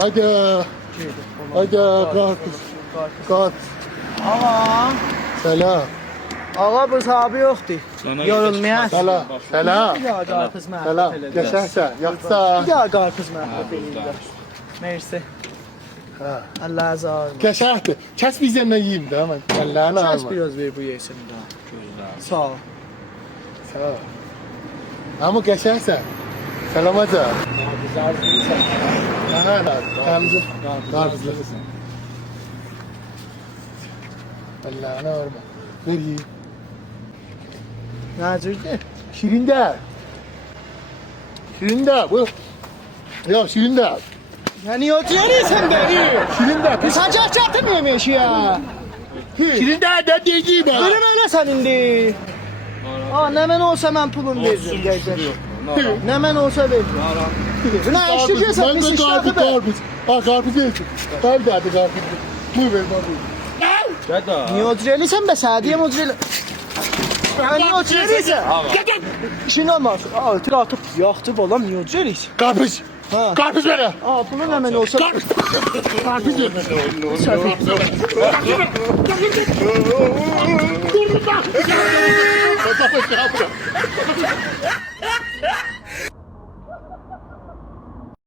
Haydi. Haydi karpuz. Karpuz. Ağam. Selam. Ağa bu sahibi yoktu. Yorulmayan. Selam. Selam. Bir daha qarpız Selam. məhəbbət elədi. Geçersen. Yoksa. Bir daha qarpız məhəbbət eləyirlər. Mersi. Ha. Allah razı olsun. Geçerdi. Kes bizden yiyeyim de hemen. Allah'ını Çəs alma. biraz ver bu yesin daha. Sağ ol. Selam. Ama geçersen. Selam hacı. Aha. Karpuz. Karpuz. Allah'ını alma. Ver yiyeyim. Nəcirdir? Şirin de. Şirin de bu. Ya şirin de. Ya niye oturuyorsun beni? Şirin de. Pis. Sen çatmıyormuş ya. Şirin de diyeceğim ha. Ölüm öyle senindi. Aa ne men olsa ben pulum veririm gece. Ne men olsa veririm. Ne işi sen bir Ben de işi karpuz, karpuz. Ha karpuz yedim. Ben de hadi karpuz. Buyur ver bana. Niye oturuyorsun be Sadiye mi oturuyorsun? Niye oturuyorsun? İşin olmaz. Aa ötürü atıp yaktı balam niye oturuyorsun? Karpuz. Ha. Karpuz ver. Aa bunun hemen olsa. Karpuz. Karpuz ver. Dur bak.